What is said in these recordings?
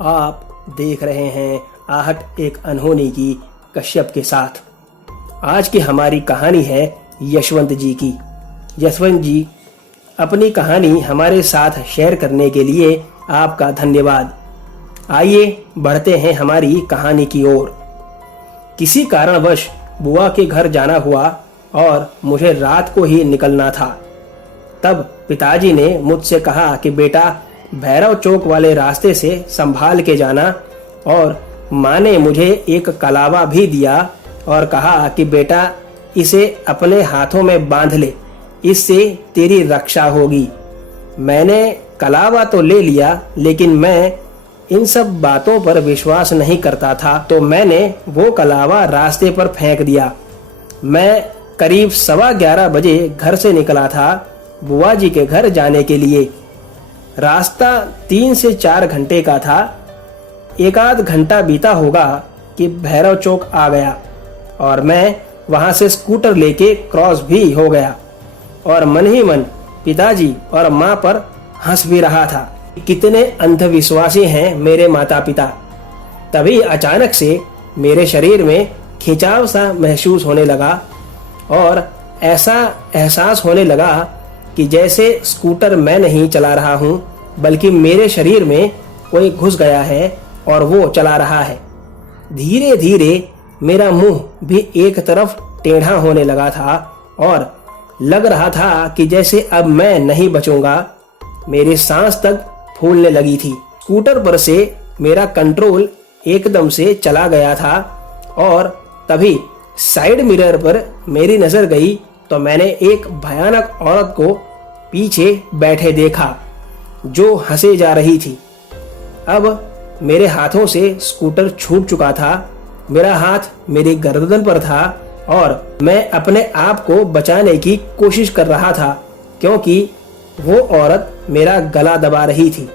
आप देख रहे हैं आहट एक अनहोनी की कश्यप के साथ। आज की हमारी कहानी है यशवंत जी की। यशवंत जी, अपनी कहानी हमारे साथ शेयर करने के लिए आपका धन्यवाद। आइए बढ़ते हैं हमारी कहानी की ओर। किसी कारणवश बुआ के घर जाना हुआ और मुझे रात को ही निकलना था। तब पिताजी ने मुझसे कहा कि बेटा भैरव चौक वाले रास्ते से संभाल के जाना, और माँ ने मुझे एक कलावा भी दिया और कहा कि बेटा इसे अपने हाथों में बांध ले, इससे तेरी रक्षा होगी। मैंने कलावा तो ले लिया, लेकिन मैं इन सब बातों पर विश्वास नहीं करता था, तो मैंने वो कलावा रास्ते पर फेंक दिया। मैं करीब 11:15 बजे घर से निकला था बुआ जी के घर जाने के लिए। रास्ता 3 से 4 घंटे का था। एक आध घंटा बीता होगा कि भैरव चौक आ गया और मैं वहां से स्कूटर लेके क्रॉस भी हो गया और मन ही मन पिताजी और माँ पर हंस भी रहा था। कितने अंधविश्वासी हैं मेरे माता पिता। तभी अचानक से मेरे शरीर में खिंचाव सा महसूस होने लगा और ऐसा एहसास होने लगा कि जैसे स्कूटर मैं नहीं चला रहा हूँ, बल्कि मेरे शरीर में कोई घुस गया है और वो चला रहा है। धीरे धीरे मेरा मुंह भी एक तरफ टेढ़ा होने लगा था और लग रहा था कि जैसे अब मैं नहीं बचूंगा। मेरी सांस तक फूलने लगी थी। स्कूटर पर से मेरा कंट्रोल एकदम से चला गया था और तभी साइड मिरर पर मेरी नजर गई तो मैंने एक भयानक औरत को पीछे बैठे देखा जो हंसे जा रही थी। अब मेरे हाथों से स्कूटर छूट चुका था। मेरा हाथ मेरी गर्दन पर था और मैं अपने आप को बचाने की कोशिश कर रहा था, क्योंकि वो औरत मेरा गला दबा रही थी।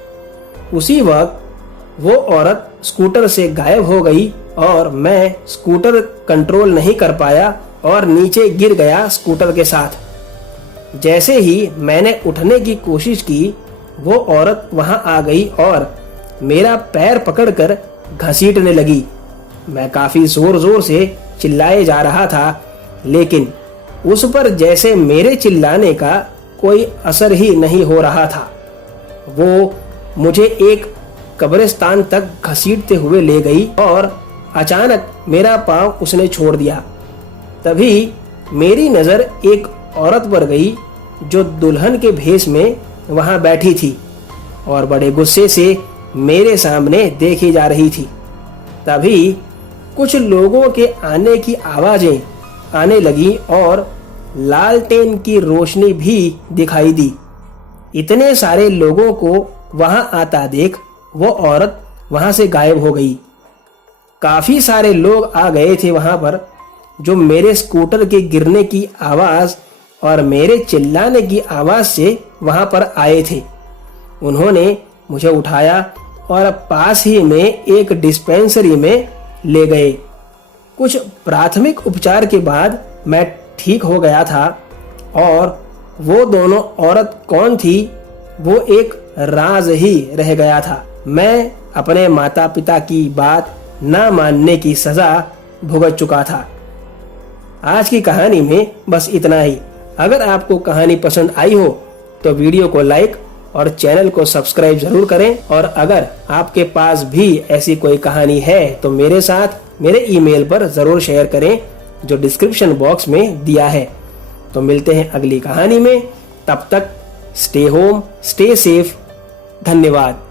उसी वक्त वो औरत स्कूटर से गायब हो गई और मैं स्कूटर कंट्रोल नहीं कर पाया और नीचे गिर गया स्कूटर के साथ। जैसे ही मैंने उठने की कोशिश की, वो औरत वहां आ गई और मेरा पैर पकड़कर घसीटने लगी। मैं काफी जोर जोर से चिल्लाए जा रहा था, लेकिन उस पर जैसे मेरे चिल्लाने का कोई असर ही नहीं हो रहा था। वो मुझे एक कब्रिस्तान तक घसीटते हुए ले गई और अचानक मेरा पांव उसने छोड़ दिया। तभी मेरी नजर एक औरत पर गई जो दुल्हन के भेष में वहां बैठी थी और बड़े गुस्से से मेरे सामने देखी जा रही थी। तभी कुछ लोगों के आने की आवाजें आने लगी और लालटेन की रोशनी भी दिखाई दी। इतने सारे लोगों को वहां आता देख वो औरत वहां से गायब हो गई। काफी सारे लोग आ गए थे वहां पर, जो मेरे स्कूटर के गिरने की आवाज और मेरे चिल्लाने की आवाज से वहां पर आए थे। उन्होंने मुझे उठाया और पास ही में एक डिस्पेंसरी में ले गए। कुछ प्राथमिक उपचार के बाद मैं ठीक हो गया था और वो दोनों औरत कौन थी वो एक राज ही रह गया था। मैं अपने माता पिता की बात ना मानने की सजा भुगत चुका था। आज की कहानी में बस इतना ही। अगर आपको कहानी पसंद आई हो तो वीडियो को लाइक और चैनल को सब्सक्राइब जरूर करें, और अगर आपके पास भी ऐसी कोई कहानी है तो मेरे साथ मेरे ईमेल पर जरूर शेयर करें, जो डिस्क्रिप्शन बॉक्स में दिया है। तो मिलते हैं अगली कहानी में। तब तक स्टे होम, स्टे सेफ। धन्यवाद।